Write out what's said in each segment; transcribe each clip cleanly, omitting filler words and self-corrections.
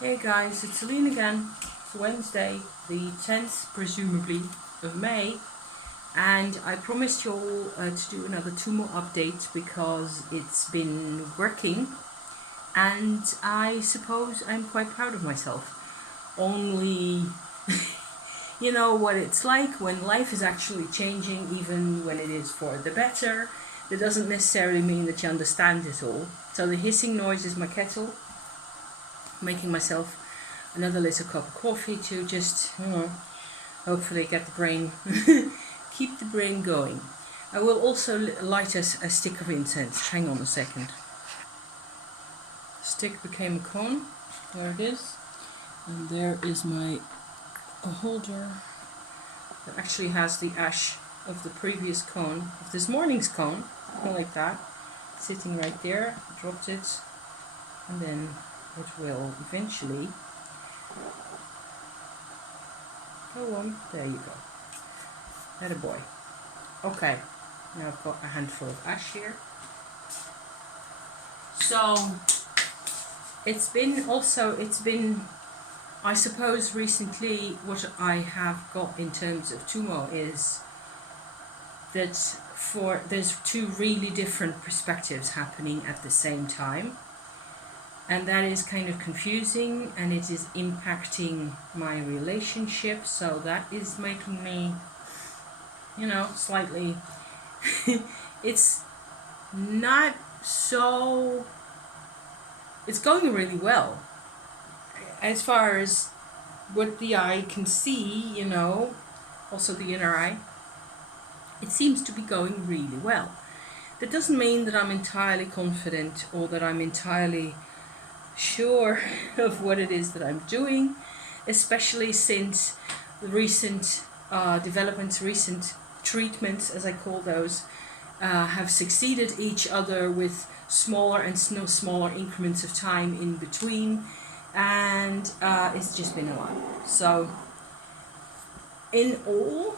Hey guys, it's Celine again. It's Wednesday, the 10th, presumably, of May, and I promised you all to do another Tummo update because it's been working, and I suppose I'm quite proud of myself. Only, you know what it's like when life is actually changing, even when it is for the better. That doesn't necessarily mean that you understand it all. So the hissing noise is my kettle, making myself another little cup of coffee to just, hopefully get the brain, keep the brain going. I will also light us a stick of incense. Hang on a second. Stick became a cone. There it is. And there is my holder that actually has the ash of the previous cone, of this morning's cone, like that, sitting right there. Dropped it, and then it will eventually go on. There you go. Atta boy. Okay, now I've got a handful of ash here. So it's been, I suppose recently what I have got in terms of Tummo is that there's two really different perspectives happening at the same time. And that is kind of confusing, and it is impacting my relationship. So that is making me, slightly, it's not so, it's going really well. As far as what the eye can see, also the inner eye, it seems to be going really well. That doesn't mean that I'm entirely confident or that I'm entirely sure of what it is that I'm doing, especially since the recent developments, recent treatments, as I call those, have succeeded each other with smaller and smaller increments of time in between, and it's just been a while. So in all,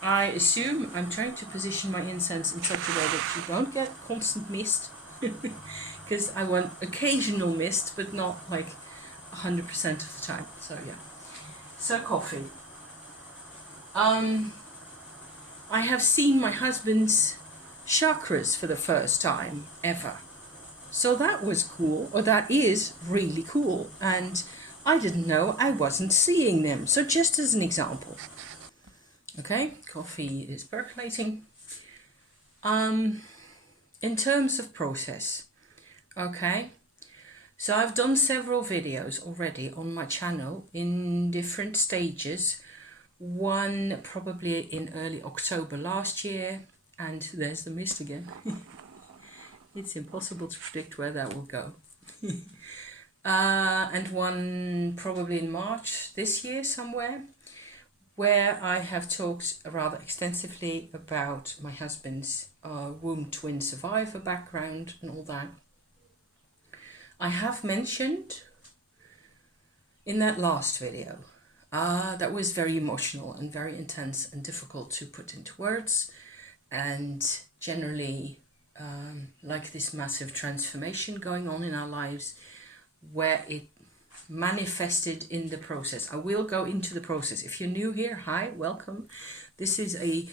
I assume I'm trying to position my incense in such a way that you won't get constant mist, because I want occasional mist, but not like 100% of the time. So yeah. So coffee. I have seen my husband's chakras for the first time ever. So that was cool, or that is really cool, and I didn't know I wasn't seeing them. So just as an example. Okay, coffee is percolating. In terms of process, okay, so I've done several videos already on my channel in different stages. One probably in early October last year, and there's the mist again. It's impossible to predict where that will go. And one probably in March this year somewhere, where I have talked rather extensively about my husband's womb twin survivor background and all that. I have mentioned in that last video that was very emotional and very intense and difficult to put into words, and generally like this massive transformation going on in our lives where it manifested in the process. I will go into the process. If you're new here, hi, welcome. This is a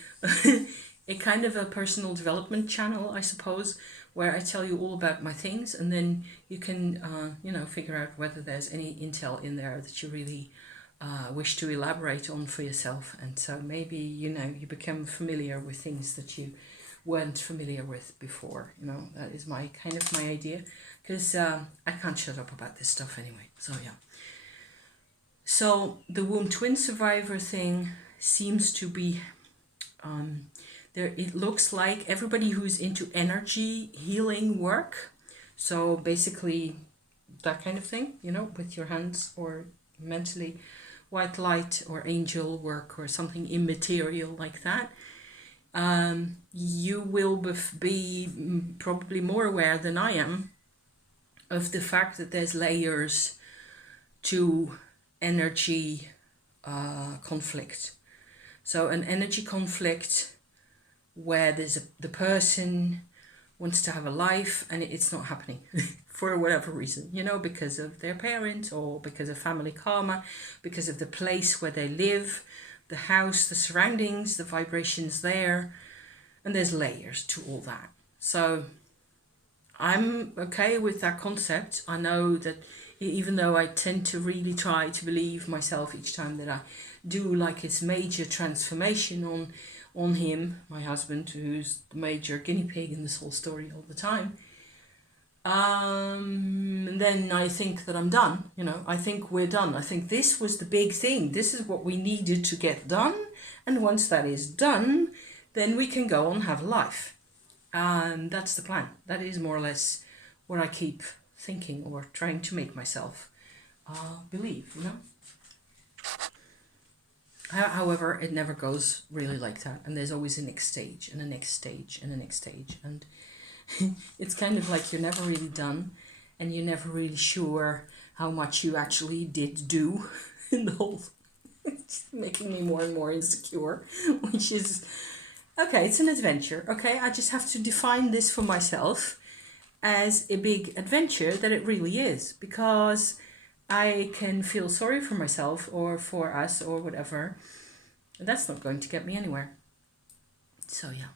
a kind of a personal development channel, I suppose, where I tell you all about my things, and then you can figure out whether there's any intel in there that you really wish to elaborate on for yourself. And so maybe you become familiar with things that you weren't familiar with before. That is my idea, because I can't shut up about this stuff anyway. So yeah. So the womb twin survivor thing seems to be there. It looks like everybody who's into energy healing work, so basically that kind of thing, with your hands or mentally, white light or angel work or something immaterial like that. You will be probably more aware than I am of the fact that there's layers to energy conflict. So an energy conflict where the person wants to have a life and it's not happening for whatever reason, you know, because of their parents or because of family karma, because of the place where they live, the house, the surroundings, the vibrations there. And there's layers to all that. So I'm okay with that concept. I know that even though I tend to really try to believe myself each time that I do like its major transformation on him, my husband, who's the major guinea pig in this whole story all the time, then I think that I'm done. You know, I think we're done. I think this was the big thing. This is what we needed to get done. And once that is done, then we can go on and have a life. And that's the plan. That is more or less what I keep thinking or trying to make myself believe, you know. However, it never goes really like that. And there's always a next stage and a next stage and a next stage. And it's kind of like you're never really done and you're never really sure how much you actually did do in the whole. It's making me more and more insecure, which is, okay, it's an adventure. Okay, I just have to define this for myself as a big adventure that it really is, because I can feel sorry for myself or for us or whatever. That's not going to get me anywhere. So yeah.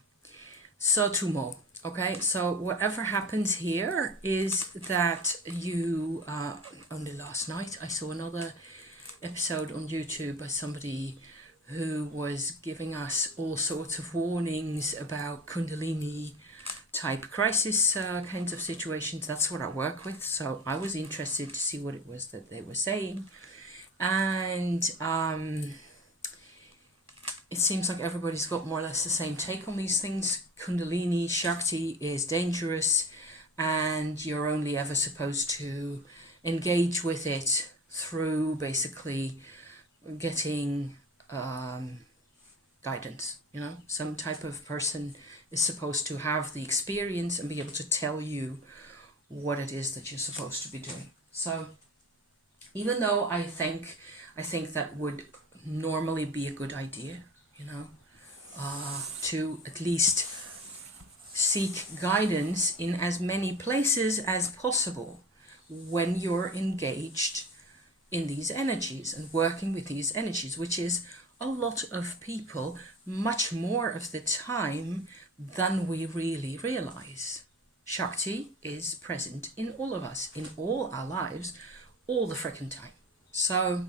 So Tummo. Okay, so whatever happens here is that you, only last night I saw another episode on YouTube by somebody who was giving us all sorts of warnings about Kundalini type crisis kinds of situations. That's what I work with, so I was interested to see what it was that they were saying. And it seems like everybody's got more or less the same take on these things. Kundalini Shakti is dangerous and you're only ever supposed to engage with it through basically getting guidance. You know, some type of person is supposed to have the experience and be able to tell you what it is that you're supposed to be doing. So even though I think that would normally be a good idea, you know, to at least seek guidance in as many places as possible when you're engaged in these energies and working with these energies, which is a lot of people, much more of the time than we really realize. Shakti is present in all of us, in all our lives, all the frickin' time. So,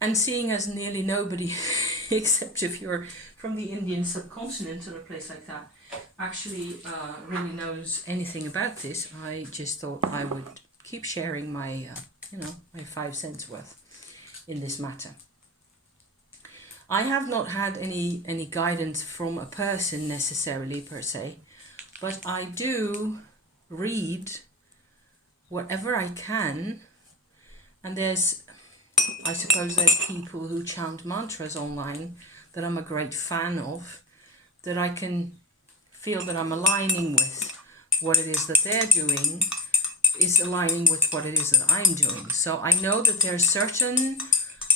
and seeing as nearly nobody, except if you're from the Indian subcontinent or a place like that, actually really knows anything about this, I just thought I would keep sharing my, my 5 cents worth in this matter. I have not had any guidance from a person necessarily per se, but I do read whatever I can, and I suppose there's people who chant mantras online that I'm a great fan of, that I can feel that I'm aligning with what it is that they're doing is aligning with what it is that I'm doing. So I know that there are certain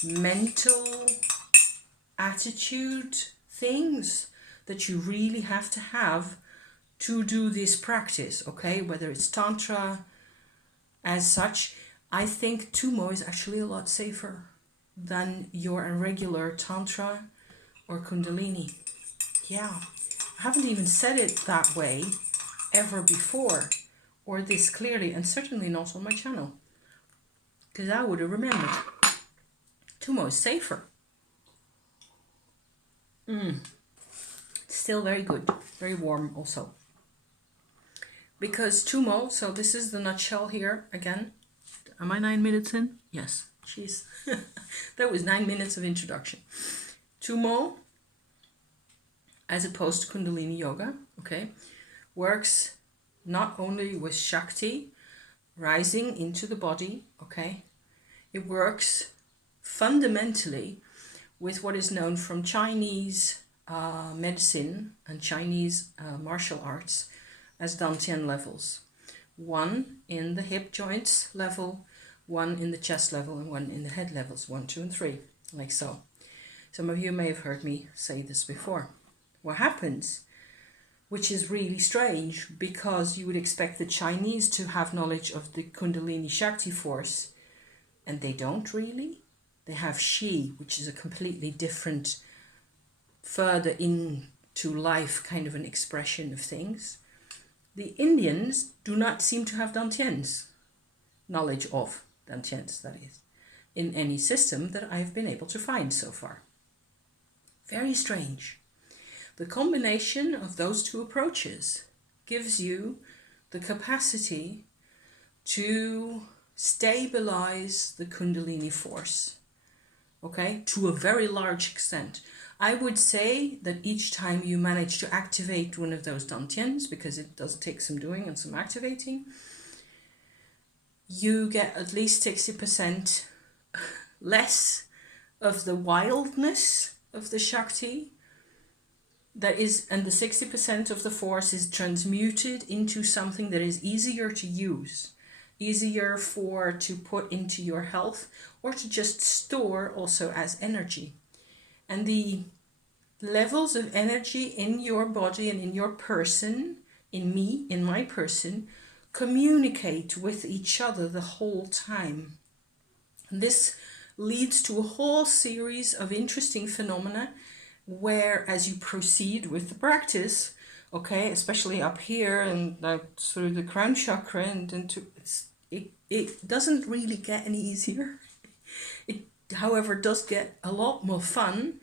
mental attitude things that you really have to do this practice, okay? Whether it's Tantra as such, I think Tummo is actually a lot safer than your regular Tantra or Kundalini. Yeah, I haven't even said it that way ever before, or this clearly, and certainly not on my channel, because I would have remembered. Tummo is safer. Still very good, very warm also. Because Tummo, so this is the nutshell here again. Am I 9 minutes in? Yes, jeez. That was 9 minutes of introduction. Tummo, as opposed to Kundalini Yoga, okay, works not only with Shakti rising into the body, okay, it works fundamentally with what is known from Chinese medicine and Chinese martial arts as Dantian levels. One in the hip joints level, one in the chest level, and one in the head levels, 1, 2, and 3, like so. Some of you may have heard me say this before. What happens which is really strange because you would expect the Chinese to have knowledge of the Kundalini Shakti force, and they don't really. They have Shi, which is a completely different, further into life kind of an expression of things. The Indians do not seem to have Dantian's, knowledge of Dantian's, that is, in any system that I've been able to find so far. Very strange. The combination of those two approaches gives you the capacity to stabilize the Kundalini force, okay, to a very large extent. I would say that each time you manage to activate one of those dantians, because it does take some doing and some activating, you get at least 60% less of the wildness of the Shakti. That is, and the 60% of the force is transmuted into something that is easier to use, easier to put into your health, or to just store also as energy. And the levels of energy in your body and in your person, in me, in my person, communicate with each other the whole time. This leads to a whole series of interesting phenomena where, as you proceed with the practice, okay, especially up here and through the crown chakra and into it doesn't really get any easier. It, however, does get a lot more fun.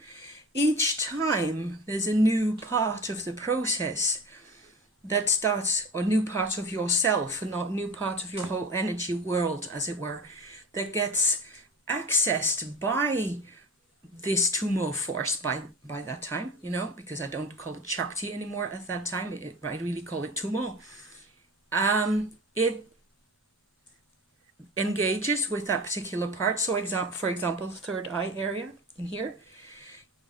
Each time there's a new part of the process that starts, or new part of yourself, and not new part of your whole energy world, as it were, that gets accessed by this Tummo force by that time, because I don't call it Shakti anymore at that time. I really call it Tummo. It engages with that particular part. So for example, the third eye area in here,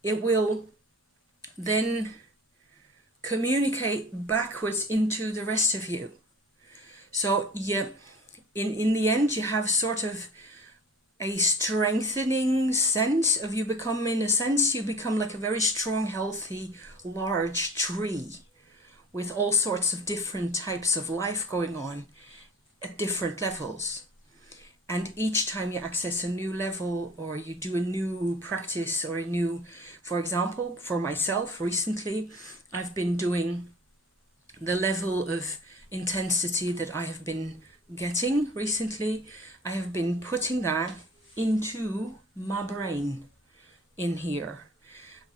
it will then communicate backwards into the rest of you. So in the end, you have sort of a strengthening sense of you become like a very strong, healthy, large tree with all sorts of different types of life going on at different levels. And each time you access a new level, or you do a new practice, or for example, for myself recently, I've been doing the level of intensity that I have been getting recently. I have been putting that into my brain in here.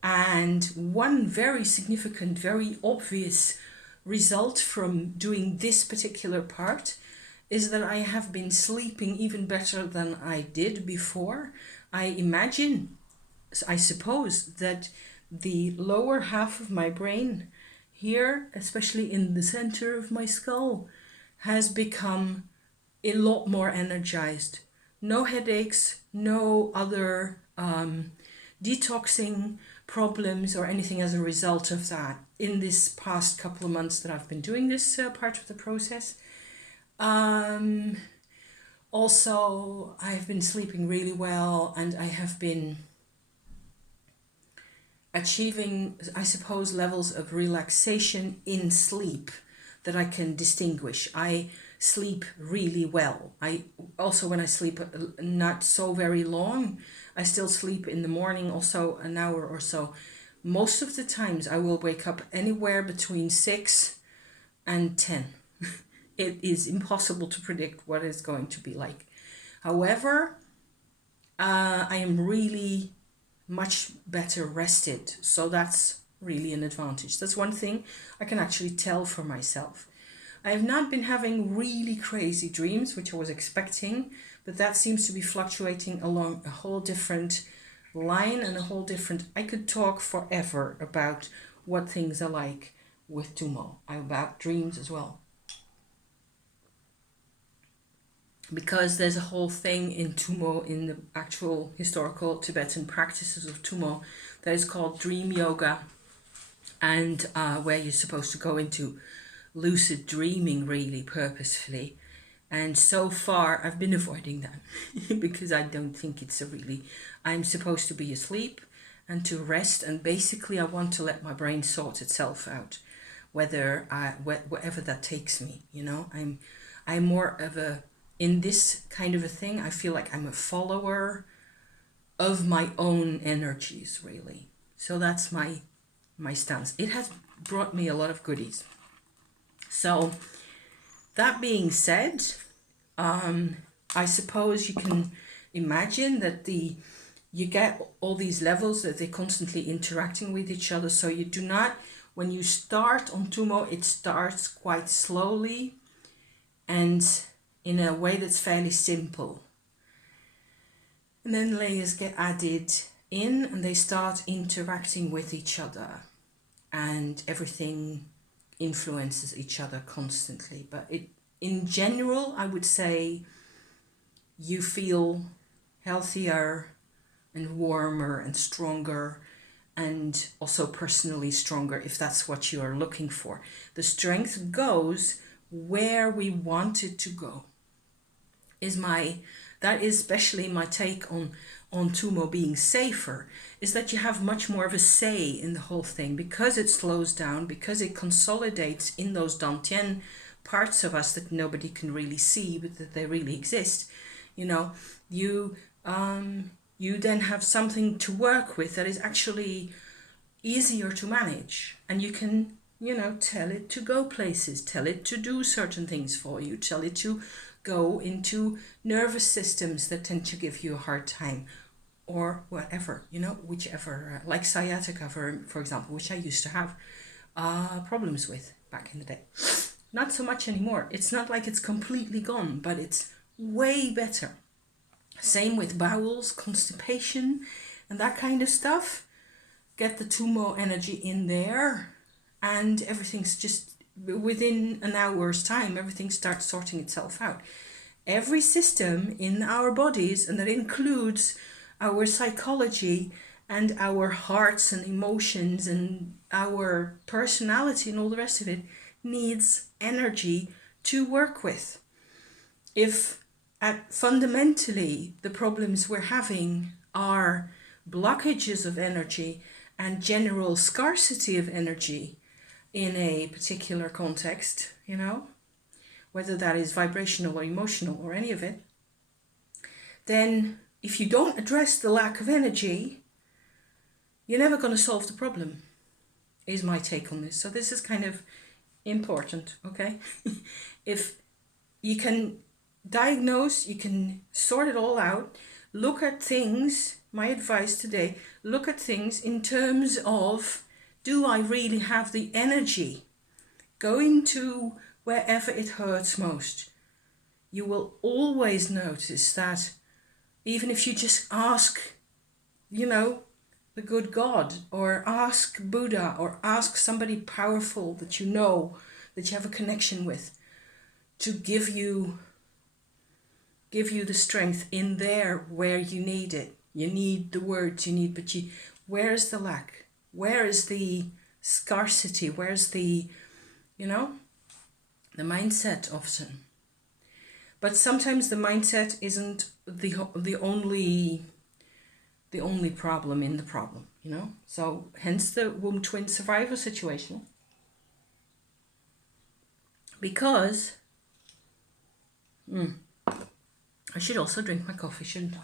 And one very significant, very obvious result from doing this particular part is that I have been sleeping even better than I did before. I suppose that the lower half of my brain here, especially in the center of my skull, has become a lot more energized. No headaches, no other detoxing problems or anything as a result of that in this past couple of months that I've been doing this part of the process. Also, I've been sleeping really well, and I have been achieving, I suppose, levels of relaxation in sleep that I can distinguish. I sleep really well. When I sleep not so very long, I still sleep in the morning also an hour or so. Most of the times I will wake up anywhere between 6 and 10. It is impossible to predict what it's going to be like. However, I am really much better rested, so that's really an advantage. That's one thing I can actually tell for myself. I have not been having really crazy dreams, which I was expecting, but that seems to be fluctuating along a whole different line and a whole different... I could talk forever about what things are like with Tummo, about dreams as well. Because there's a whole thing in Tummo, in the actual historical Tibetan practices of Tummo, that is called dream yoga, and where you're supposed to go into lucid dreaming really purposefully. And so far I've been avoiding that because I don't think it's I'm supposed to be asleep and to rest, and basically I want to let my brain sort itself out. wherever that takes me. I'm more of in this kind of a thing, I feel like I'm a follower of my own energies, really. So that's my stance. It has brought me a lot of goodies. So that being said, I suppose you can imagine that you get all these levels, that they're constantly interacting with each other. So you do not, when you start on Tummo, it starts quite slowly and in a way that's fairly simple. And then layers get added in and they start interacting with each other, and everything influences each other constantly. But in general, I would say you feel healthier and warmer and stronger, and also personally stronger, if that's what you are looking for. The strength goes where we want it to go. That is especially my take on Tummo being safer, is that you have much more of a say in the whole thing, because it slows down, because it consolidates in those Dantian parts of us that nobody can really see, but that they really exist. You then have something to work with that is actually easier to manage, and you can tell it to go places, tell it to do certain things for you, tell it to go into nervous systems that tend to give you a hard time, or whatever, whichever, like sciatica, for example, which I used to have problems with back in the day. Not so much anymore. It's not like it's completely gone, but it's way better. Same with bowels, constipation, and that kind of stuff. Get the Tummo energy in there, and everything's just, within an hour's time, everything starts sorting itself out. Every system in our bodies, and that includes our psychology and our hearts and emotions and our personality and all the rest of it, needs energy to work with. If fundamentally the problems we're having are blockages of energy and general scarcity of energy in a particular context, whether that is vibrational or emotional or any of it, then if you don't address the lack of energy, you're never going to solve the problem, is my take on this. So this is kind of important, okay? If you can diagnose, you can sort it all out, look at things, my advice today, look at things in terms of, do I really have the energy? Go into wherever it hurts most. You will always notice that, even if you just ask, the good God, or ask Buddha, or ask somebody powerful that you have a connection with, to give you the strength in there where you need it. You need the words where is the lack? Where is the scarcity? Where's the mindset often? But sometimes the mindset isn't the only problem in the problem, So hence the womb twin survivor situation. Because I should also drink my coffee, shouldn't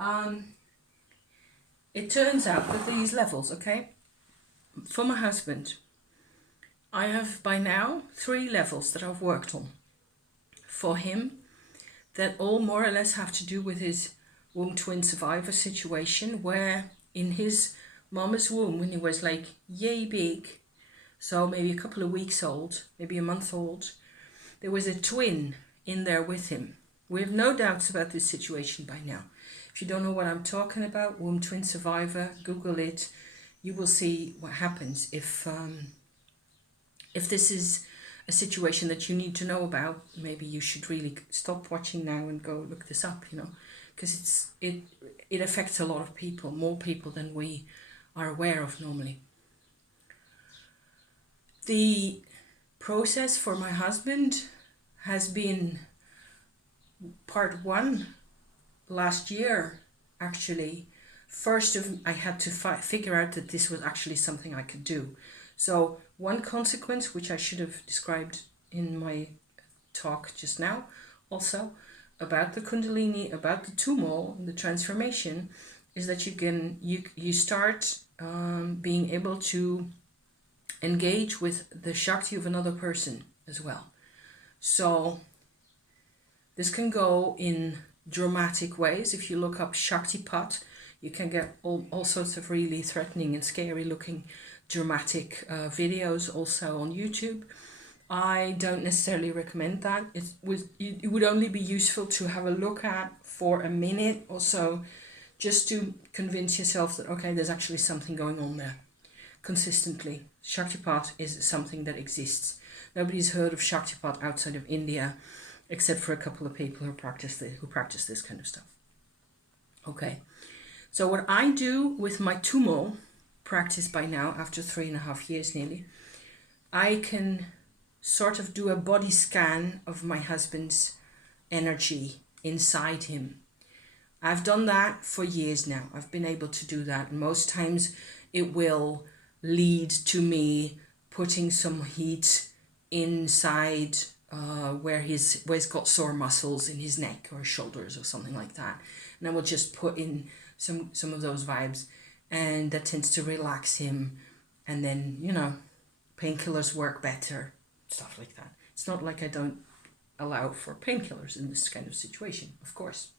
I? It turns out that these levels, okay, for my husband, I have by now 3 levels that I've worked on for him, that all more or less have to do with his womb twin survivor situation, where in his mama's womb, when he was like yay big, so maybe a couple of weeks old, maybe a month old, there was a twin in there with him. We have no doubts about this situation by now. If you don't know what I'm talking about, womb twin survivor, Google it. You will see what happens if this is a situation that you need to know about. Maybe you should really stop watching now and go look this up, because it affects a lot of people, more people than we are aware of normally. The process for my husband has been part 1 last year, actually. I had to figure out that this was actually something I could do. So one consequence, which I should have described in my talk just now, also about the Kundalini, about the Tummo, the transformation, is that you start being able to engage with the Shakti of another person as well. So this can go in dramatic ways. If you look up Shaktipat, you can get all sorts of really threatening and scary looking dramatic videos also on YouTube. I don't necessarily recommend that. It would only be useful to have a look at for a minute or so, just to convince yourself that, okay, there's actually something going on there consistently. Shaktipat is something that exists. Nobody's heard of Shaktipat outside of India, except for a couple of people who practice this kind of stuff. Okay, so what I do with my Tummo practice by now, after 3.5 years nearly, I can sort of do a body scan of my husband's energy inside him. I've done that for years now. I've been able to do that. Most times it will lead to me putting some heat inside where he's got sore muscles in his neck or shoulders or something like that. And I will just put in some of those vibes, and that tends to relax him. And then, painkillers work better, stuff like that. It's not like I don't allow for painkillers in this kind of situation, of course.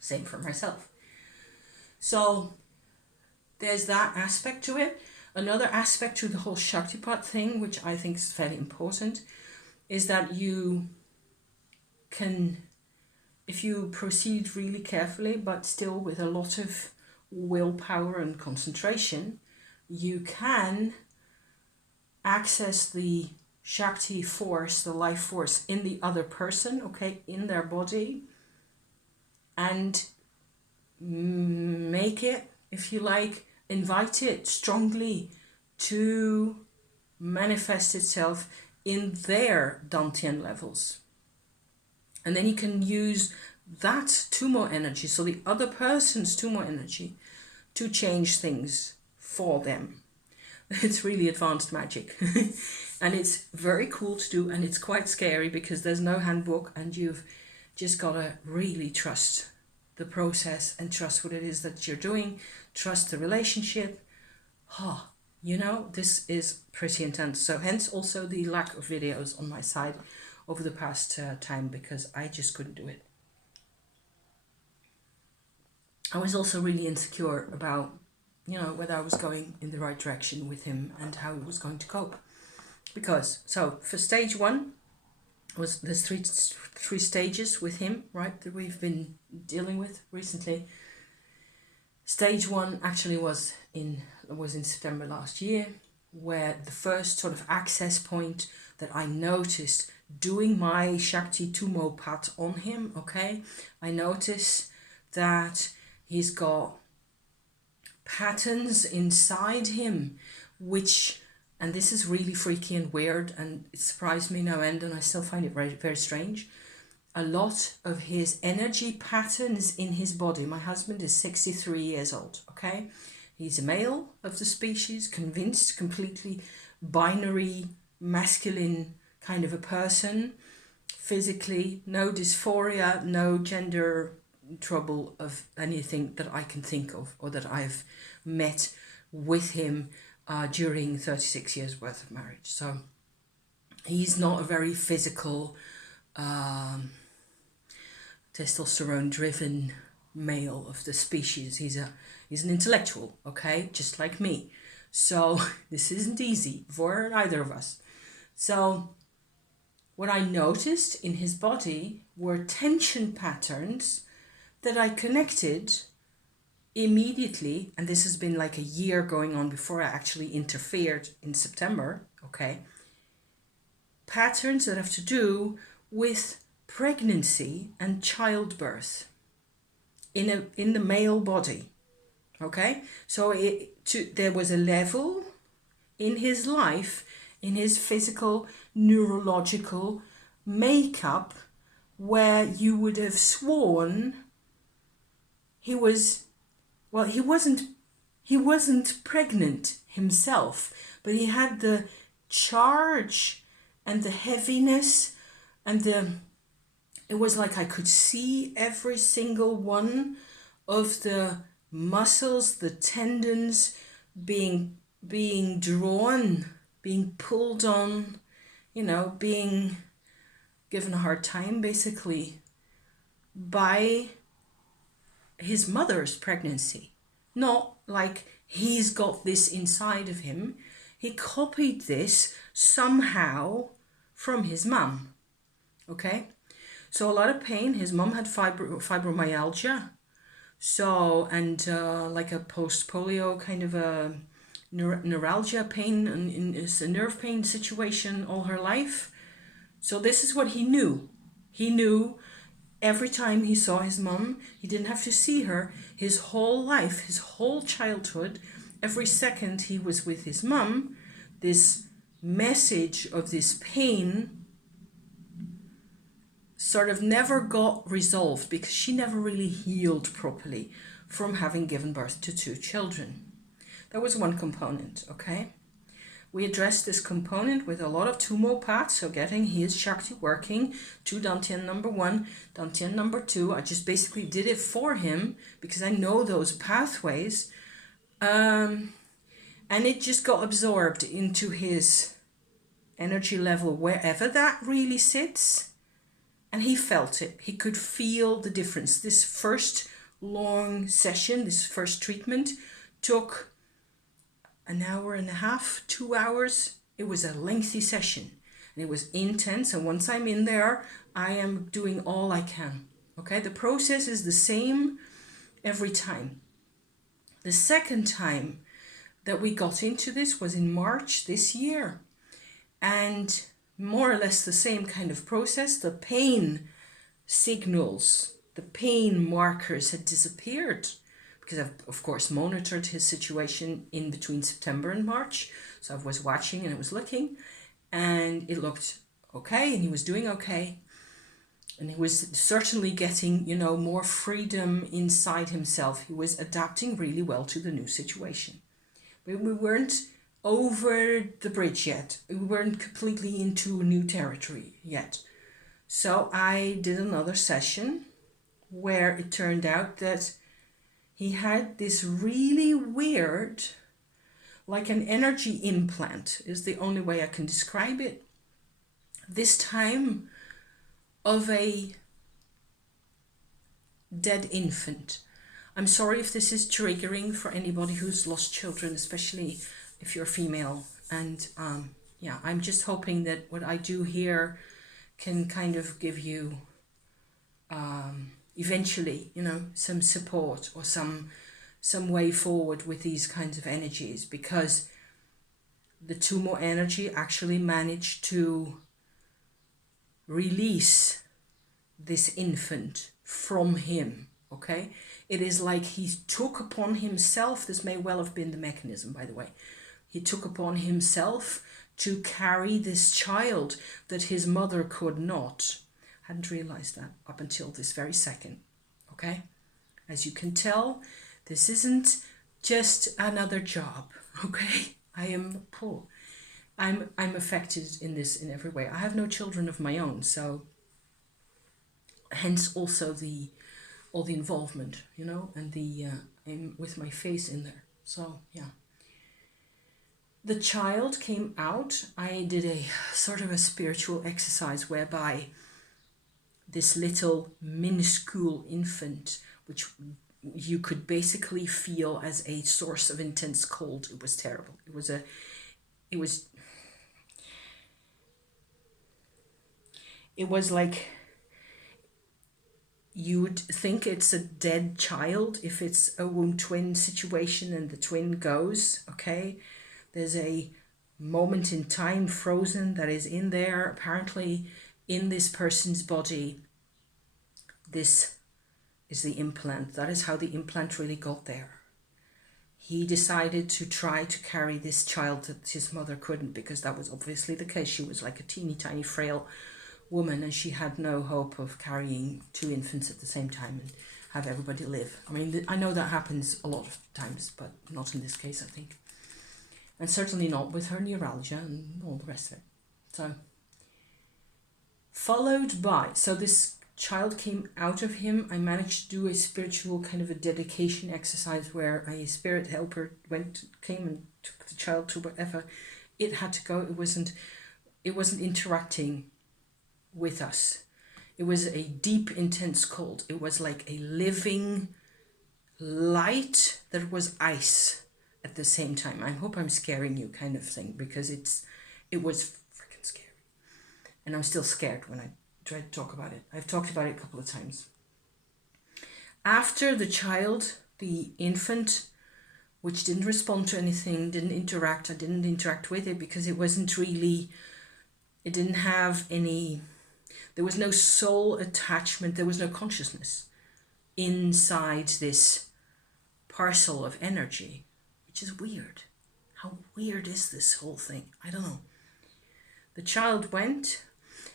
Same for myself. So there's that aspect to it. Another aspect to the whole Shaktipat thing, which I think is very important, is that you can, if you proceed really carefully, but still with a lot of willpower and concentration, you can access the Shakti force, the life force in the other person, okay, in their body, and make it, if you like, invite it strongly to manifest itself in their Dantian levels. And then you can use that Tummo energy, so the other person's Tummo energy, to change things for them. It's really advanced magic. And it's very cool to do, and it's quite scary because there's no handbook, and you've just got to really trust the process and trust what it is that you're doing, trust the relationship. This is pretty intense. So hence also the lack of videos on my side over the past time, because I just couldn't do it. I was also really insecure about, whether I was going in the right direction with him and how he was going to cope. Because, so for stage 1, there's three stages with him, right, that we've been dealing with recently. Stage 1 actually was in September last year, where the first sort of access point that I noticed doing my Shakti Tummo pat on him, okay, I noticed that he's got patterns inside him, which, and this is really freaky and weird, and it surprised me no end, and I still find it very, very strange. A lot of his energy patterns in his body. My husband is 63 years old, okay? He's a male of the species, convinced, completely binary, masculine kind of a person. Physically, no dysphoria, no gender trouble of anything that I can think of or that I've met with him during 36 years worth of marriage. So he's not a very physical, testosterone driven male of the species. He's an intellectual, okay, just like me. So this isn't easy for either of us. So what I noticed in his body were tension patterns that I connected immediately, and this has been like a year going on before I actually interfered in September, okay? Patterns that have to do with pregnancy and childbirth in the male body, okay? So there was a level in his life, in his physical, neurological makeup, where you would have sworn he wasn't pregnant himself, but he had the charge and the heaviness and it was like I could see every single one of the muscles, the tendons being drawn, being pulled on, being given a hard time basically by his mother's pregnancy. Not like he's got this inside of him. He copied this somehow from his mum. Okay? So a lot of pain. His mum had fibromyalgia. So, and like a post-polio kind of a neuralgia pain, and it's a nerve pain situation all her life. So this is what he knew. He knew every time he saw his mum, he didn't have to see her. His whole life, his whole childhood, every second he was with his mum, this message of this pain sort of never got resolved because she never really healed properly from having given birth to 2 children. That was one component, okay? We addressed this component with a lot of Tummo paths, so getting his Shakti working to Dantian number 1, Dantian number 2. I just basically did it for him because I know those pathways. And it just got absorbed into his energy level wherever that really sits. And he felt it. He could feel the difference. This first long session, this first treatment took an hour and a half, 2 hours. It was a lengthy session and it was intense. And once I'm in there, I am doing all I can. Okay, the process is the same every time. The second time that we got into this was in March this year. And more or less the same kind of process. The pain signals, the pain markers had disappeared because I've, of course, monitored his situation in between September and March. So I was watching and I was looking and it looked okay and he was doing okay. And he was certainly getting, more freedom inside himself. He was adapting really well to the new situation. But we weren't over the bridge yet. We weren't completely into new territory yet. So I did another session where it turned out that he had this really weird, like an energy implant is the only way I can describe it. This time of a dead infant. I'm sorry if this is triggering for anybody who's lost children, especially if you're female. And I'm just hoping that what I do here can kind of give you eventually, some support or some way forward with these kinds of energies, because the Tummo energy actually managed to release this infant from him, okay? It is like he took upon himself, this may well have been the mechanism, by the way, he took upon himself to carry this child that his mother could not. Hadn't realized that up until this very second, okay? As you can tell, this isn't just another job, okay? I'm affected in this in every way. I have no children of my own, so hence also all the involvement, and the I'm with my face in there. So yeah. The child came out. I did a sort of a spiritual exercise whereby this little minuscule infant, which you could basically feel as a source of intense cold. It was terrible. It was like, you would think it's a dead child if it's a womb twin situation and the twin goes, okay? There's a moment in time frozen that is in there, apparently in this person's body. This is the implant. That is how the implant really got there. He decided to try to carry this child that his mother couldn't, because that was obviously the case. She was like a teeny tiny frail woman and she had no hope of carrying 2 infants at the same time and have everybody live. I mean, I know that happens a lot of times, but not in this case, I think. and certainly not with her neuralgia and all the rest of it. So, followed by, so this child came out of him. I managed to do a spiritual kind of a dedication exercise where a spirit helper came and took the child to wherever it had to go. It wasn't interacting with us. It was a deep, intense cold. It was like a living light that was ice at the same time. I hope I'm scaring you, kind of thing, because it was freaking scary. And I'm still scared when I try to talk about it. I've talked about it a couple of times. After the child, the infant, which didn't respond to anything, didn't interact, I didn't interact with it because it didn't have any, there was no soul attachment, there was no consciousness inside this parcel of energy, which is weird. How weird is this whole thing? I don't know. The child went,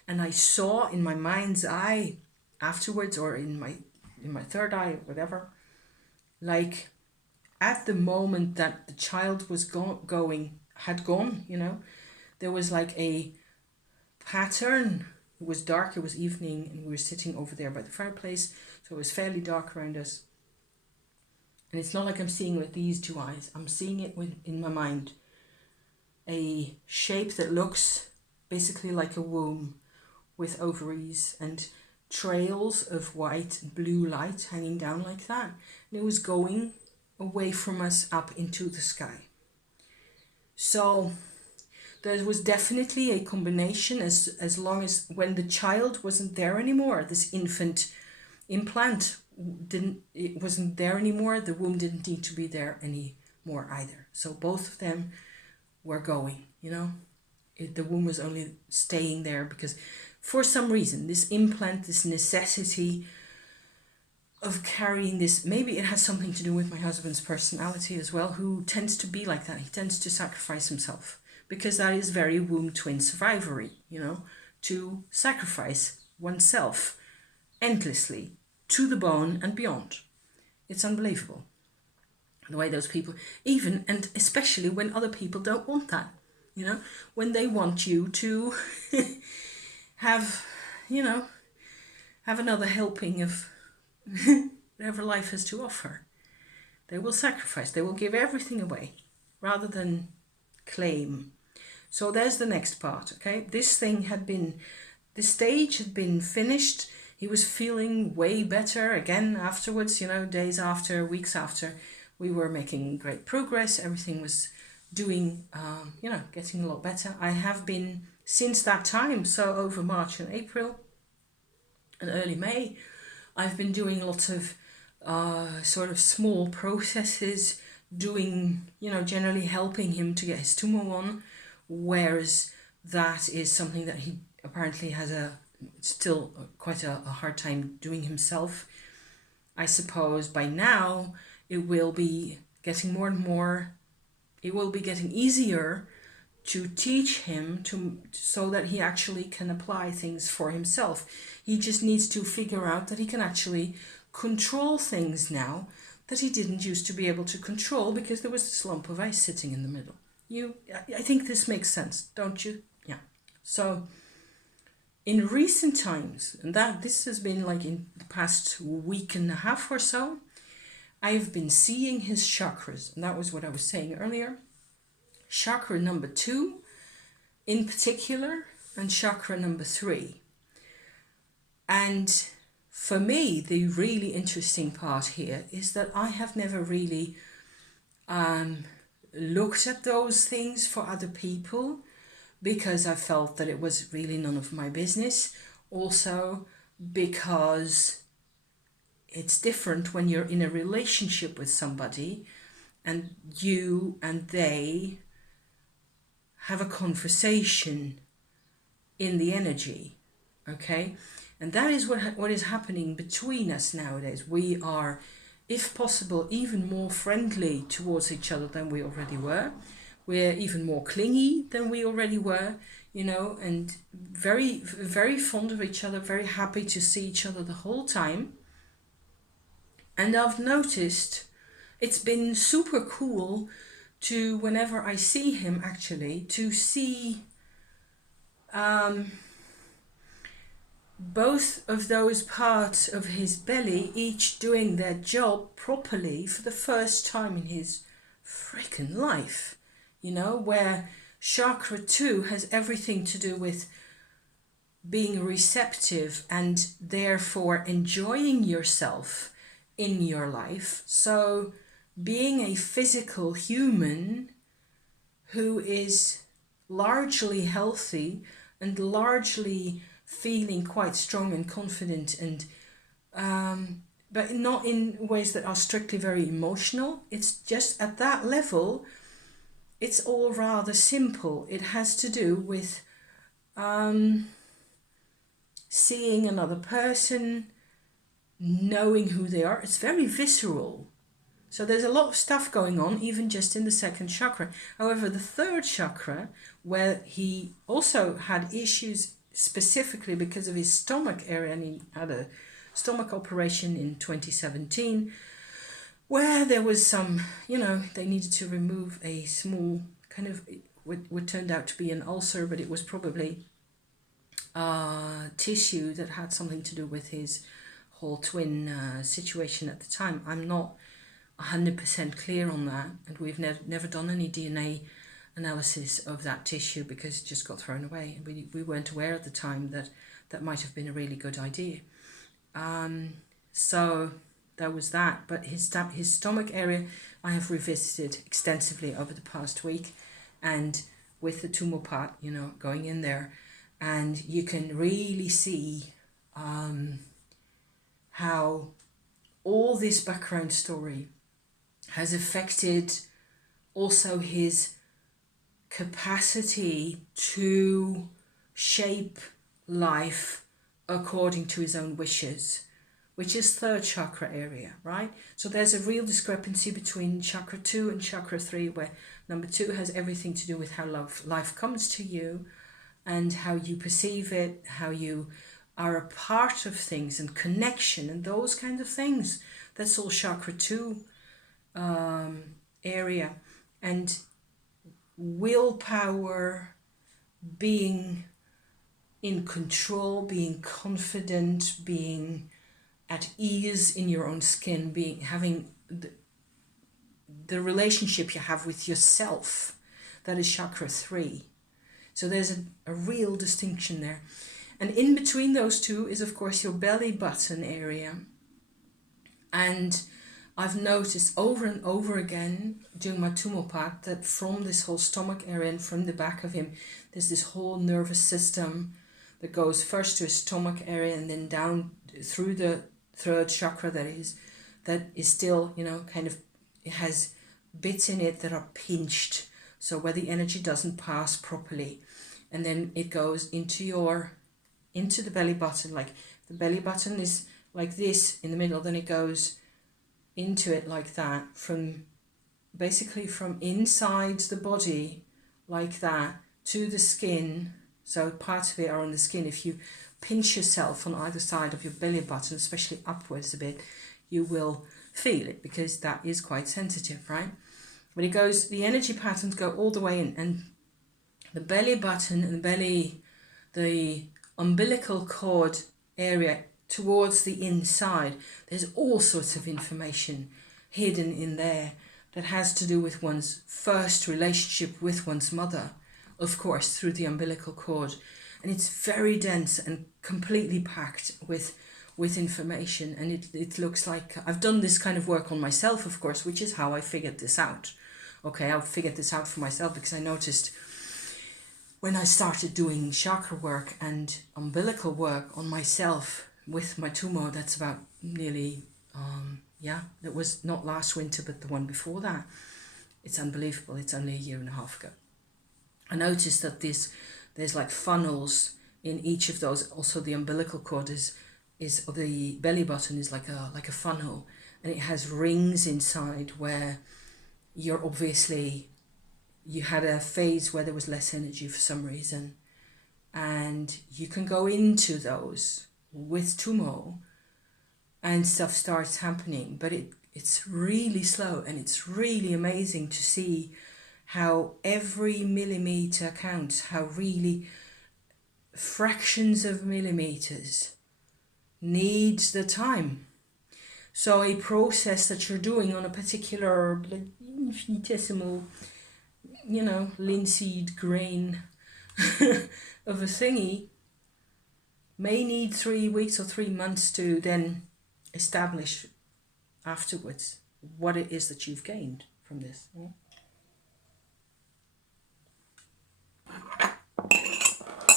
and I saw in my mind's eye afterwards, or in my third eye, or whatever, like at the moment that the child was had gone, there was like a pattern. It was dark, it was evening, and we were sitting over there by the fireplace, so it was fairly dark around us. And it's not like I'm seeing it with these two eyes. I'm seeing it in my mind. A shape that looks basically like a womb with ovaries and trails of white and blue light hanging down like that. And it was going away from us up into the sky. So there was definitely a combination as long as when the child wasn't there anymore, this infant implant wasn't there anymore, the womb didn't need to be there anymore either. So both of them were going, the womb was only staying there because for some reason this implant, this necessity of carrying this, maybe it has something to do with my husband's personality as well, who tends to be like that. He tends to sacrifice himself because that is very womb twin survivory, to sacrifice oneself endlessly to the bone and beyond. It's unbelievable the way those people, even and especially when other people don't want that, when they want you to have another helping of whatever life has to offer. They will sacrifice, they will give everything away rather than claim. So there's the next part, okay? This stage had been finished. He was feeling way better again afterwards, days after, weeks after. We were making great progress. Everything was doing, getting a lot better. I have been, since that time, so over March and April and early May, I've been doing lots of sort of small processes, doing, generally helping him to get his tummo on, whereas that is something that he apparently has still quite a hard time doing himself. I suppose by now it will be getting more and more, it will be getting easier to teach him so that he actually can apply things for himself. He just needs to figure out that he can actually control things now that he didn't used to be able to control because there was this lump of ice sitting in the middle. I think this makes sense, don't you? Yeah. So in recent times, and this has been like in the past week and a half or so, I've been seeing his chakras, and that was what I was saying earlier. Chakra number 2 in particular, and chakra number 3. And for me, the really interesting part here is that I have never really looked at those things for other people because I felt that it was really none of my business. Also because it's different when you're in a relationship with somebody and you and they have a conversation in the energy, okay? And that is what is happening between us nowadays. We are, if possible, even more friendly towards each other than we already were. We're even more clingy than we already were, and very, very fond of each other, very happy to see each other the whole time. And I've noticed it's been super cool to, whenever I see him actually, to see both of those parts of his belly each doing their job properly for the first time in his freaking life. You know, where chakra 2 has everything to do with being receptive and therefore enjoying yourself in your life. So being a physical human who is largely healthy and largely feeling quite strong and confident, and but not in ways that are strictly very emotional. It's just at that level, it's all rather simple. It has to do with seeing another person, knowing who they are. It's very visceral. So there's a lot of stuff going on, even just in the second chakra. However, the third chakra, where he also had issues specifically because of his stomach area, and he had a stomach operation in 2017, where there was some, they needed to remove a small kind of, what turned out to be an ulcer, but it was probably tissue that had something to do with his whole twin situation at the time. I'm not 100% clear on that, and we've never done any DNA analysis of that tissue because it just got thrown away. We weren't aware at the time that that might have been a really good idea. So there was that, but his stomach area I have revisited extensively over the past week, and with the tummo part, going in there, and you can really see how all this background story has affected also his capacity to shape life according to his own wishes, which is third chakra area, right? So there's a real discrepancy between chakra 2 and chakra 3, where number 2 has everything to do with how life comes to you and how you perceive it, how you are a part of things and connection and those kinds of things. That's all chakra 2 area. And willpower, being in control, being confident, being at ease in your own skin, having the relationship you have with yourself, that is chakra 3. So there's a real distinction there. And in between those two is, of course, your belly button area. And I've noticed over and over again during my tummo part that from this whole stomach area and from the back of him, there's this whole nervous system that goes first to his stomach area and then down through the third chakra that is still, kind of, it has bits in it that are pinched, so where the energy doesn't pass properly. And then it goes into the belly button. Like the belly button is like this in the middle, then it goes into it like that, basically from inside the body like that to the skin. So parts of it are on the skin. If you pinch yourself on either side of your belly button, especially upwards a bit, you will feel it because that is quite sensitive, right? But the energy patterns go all the way in, and the belly button and the umbilical cord area towards the inside, there's all sorts of information hidden in there that has to do with one's first relationship with one's mother, of course, through the umbilical cord. And it's very dense and completely packed with information. And it looks like I've done this kind of work on myself, of course, which is how I figured this out. Okay, I figured this out for myself because I noticed when I started doing chakra work and umbilical work on myself with my tummo, that's about nearly, that was not last winter, but the one before that. It's unbelievable. It's only a year and a half ago. I noticed that there's like funnels in each of those. Also, the umbilical cord is the belly button is like a funnel, and it has rings inside where you're obviously, you had a phase where there was less energy for some reason, and you can go into those with tummo and stuff starts happening, but it's really slow, and it's really amazing to see how every millimeter counts, how really fractions of millimeters needs the time. So a process that you're doing on a particular infinitesimal, linseed grain of a thingy may need 3 weeks or 3 months to then establish afterwards what it is that you've gained from this.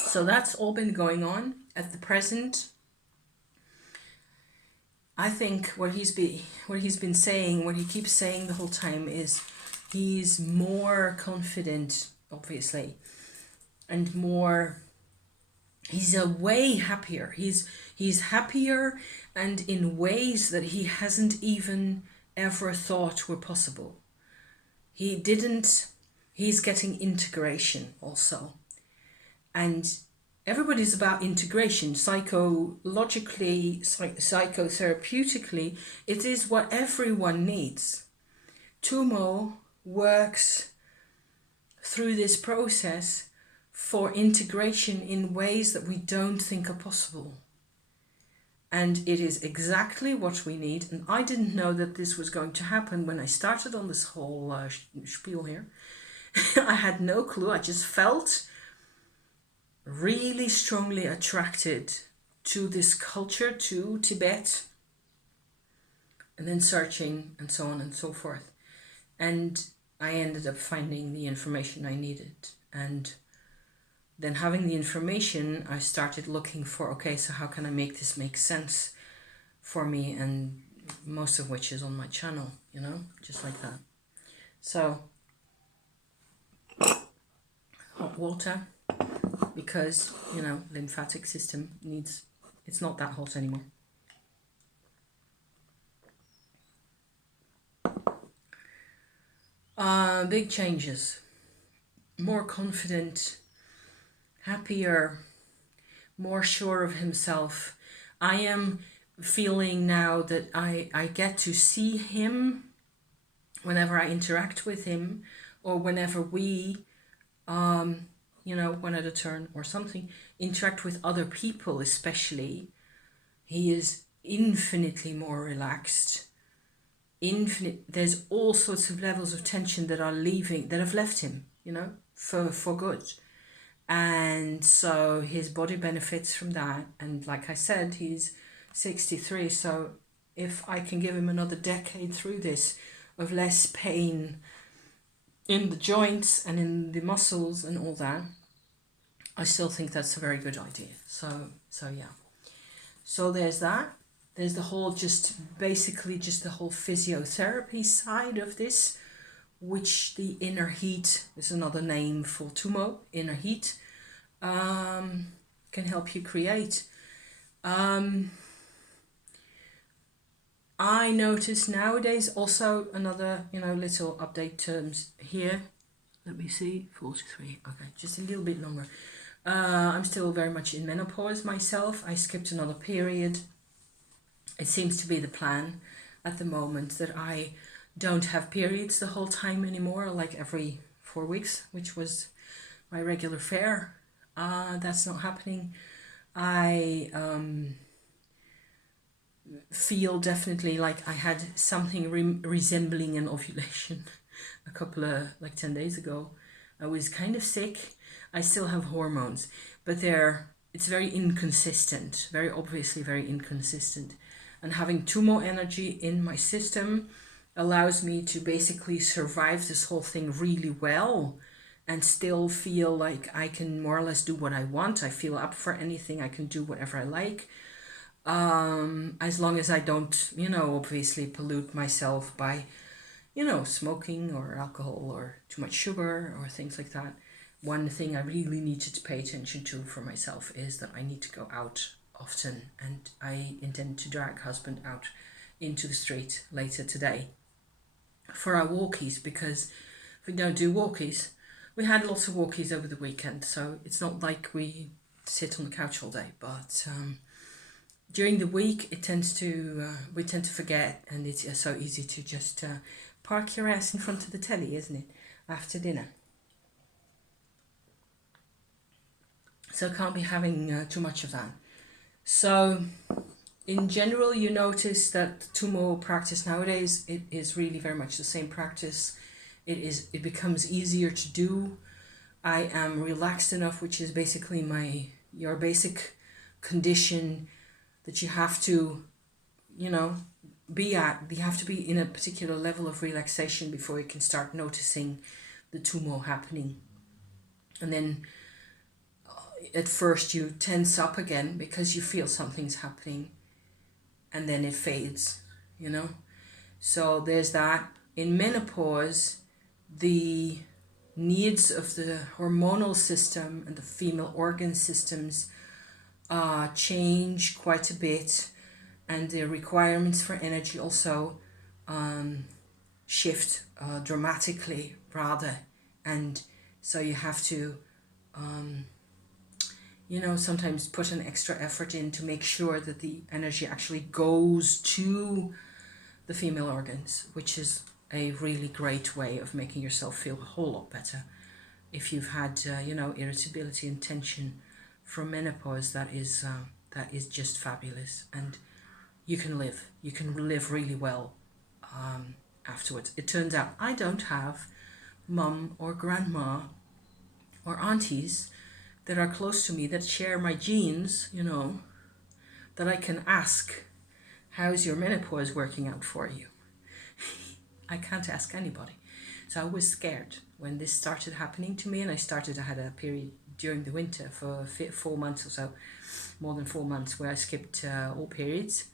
So that's all been going on at the present. I think what he's been saying, what he keeps saying the whole time is he's more confident, obviously, and more. He's a way happier. He's happier, and in ways that he hasn't even ever thought were possible. He's getting integration also. And everybody's about integration, psychologically, psychotherapeutically. It is what everyone needs. Tummo works through this process for integration in ways that we don't think are possible. And it is exactly what we need. And I didn't know that this was going to happen when I started on this whole spiel here. I had no clue. I just felt really strongly attracted to this culture, to Tibet, and then searching and so on and so forth. And I ended up finding the information I needed. And then having the information, I started looking for, okay, so how can I make this make sense for me? And most of which is on my channel, just like that. So, hot water, because, lymphatic system it's not that hot anymore. Big changes. More confident, happier, more sure of himself. I am feeling now that I get to see him whenever I interact with him, or whenever we, one at a turn or something, interact with other people especially. He is infinitely more relaxed. There's all sorts of levels of tension that have left him, for good. And so his body benefits from that. And like I said, he's 63. So if I can give him another decade through this of less pain in the joints and in the muscles and all that, I still think that's a very good idea. So yeah. So there's that. There's the whole basically the whole physiotherapy side of this, which the inner heat is another name for Tummo, inner heat, can help you create. I notice nowadays also another, little update terms here. Let me see, 43, okay, just a little bit longer. I'm still very much in menopause myself. I skipped another period. It seems to be the plan at the moment that I don't have periods the whole time anymore, like every 4 weeks, which was my regular fare. That's not happening. I feel definitely like I had something resembling an ovulation a couple of 10 days ago. I was kind of sick. I still have hormones, but it's very inconsistent, very obviously very inconsistent. And having Tummo energy in my system allows me to basically survive this whole thing really well and still feel like I can more or less do what I want. I feel up for anything. I can do whatever I like. As long as I don't, obviously pollute myself by, smoking or alcohol or too much sugar or things like that. One thing I really needed to pay attention to for myself is that I need to go out often, and I intend to drag husband out into the street later today for our walkies, because if we don't do walkies, we had lots of walkies over the weekend, so it's not like we sit on the couch all day, but during the week we tend to forget, and it's so easy to just park your ass in front of the telly, isn't it? after dinner. So I can't be having too much of that. So in general, you notice that Tummo practice nowadays, it is really very much the same practice. It becomes easier to do. I am relaxed enough, which is basically your basic condition that you have to, you know, be at. You have to be in a particular level of relaxation before you can start noticing the Tummo happening. And then at first you tense up again because you feel something's happening, and then it fades, you know. So there's that. In menopause, the needs of the hormonal system and the female organ systems change quite a bit, and the requirements for energy also shift dramatically rather. And so you have to sometimes put an extra effort in to make sure that the energy actually goes to the female organs, which is a really great way of making yourself feel a whole lot better. If you've had, irritability and tension from menopause, that is just fabulous, and you can live really well afterwards. It turns out I don't have mum or grandma or aunties that are close to me that share my genes, that I can ask, how's your menopause working out for you? I can't ask anybody. So I was scared when this started happening to me, and I had a period during the winter for 4 months or so, more than 4 months, where I skipped all periods.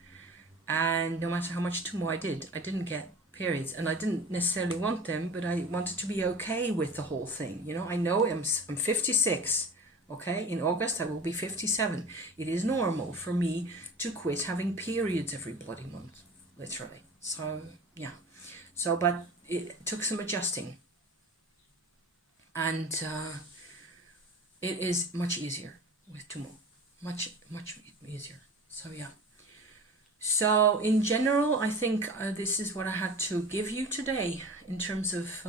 And no matter how much Tummo I did, I didn't get periods, and I didn't necessarily want them, but I wanted to be okay with the whole thing. I know I'm 56. Okay, in August I will be 57. It is normal for me to quit having periods every bloody month, literally. So yeah, but it took some adjusting, and it is much easier with Tummo, much easier. So yeah. So in general, I think this is what I had to give you today in terms of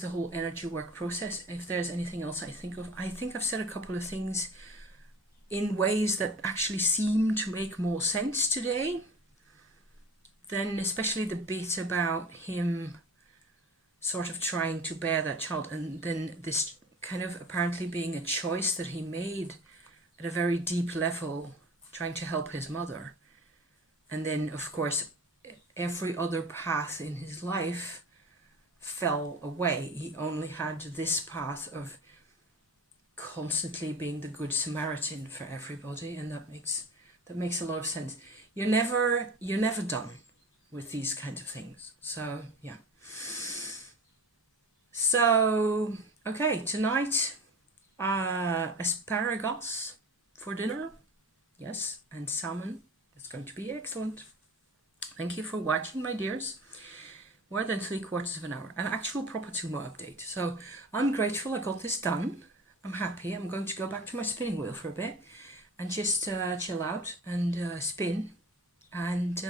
the whole energy work process. If there's anything else I think I've said a couple of things in ways that actually seem to make more sense today. Then especially the bit about him sort of trying to bear that child, and then this kind of apparently being a choice that he made at a very deep level, trying to help his mother. And then, of course, every other path in his life fell away. He only had this path of constantly being the good Samaritan for everybody, and that makes a lot of sense. You're never done with these kinds of things. So yeah. So okay, tonight asparagus for dinner, yes, and salmon. It's going to be excellent. Thank you for watching, my dears. More than 3/4 of an hour, an actual proper Tummo update. So I'm grateful I got this done. I'm happy. I'm going to go back to my spinning wheel for a bit and just chill out and spin. And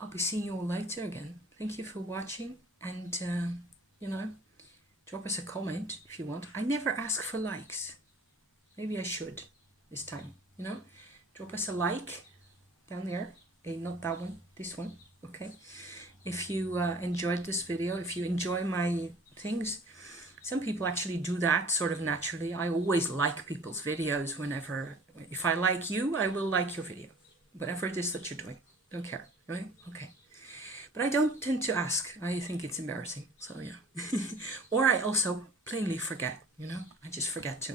I'll be seeing you all later again. Thank you for watching, and drop us a comment if you want. I never ask for likes. Maybe I should this time. Drop us a like down there. Not that one, this one. Okay. If you enjoyed this video, if you enjoy my things, some people actually do that sort of naturally. I always like people's videos if I like you, I will like your video. Whatever it is that you're doing. Don't care, right? Okay. But I don't tend to ask. I think it's embarrassing. So yeah. Or I also plainly forget, I just forget to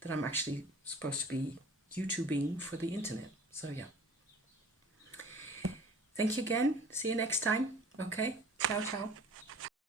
that I'm actually supposed to be YouTubing for the internet. So yeah. Thank you again. See you next time. Okay. Ciao, ciao.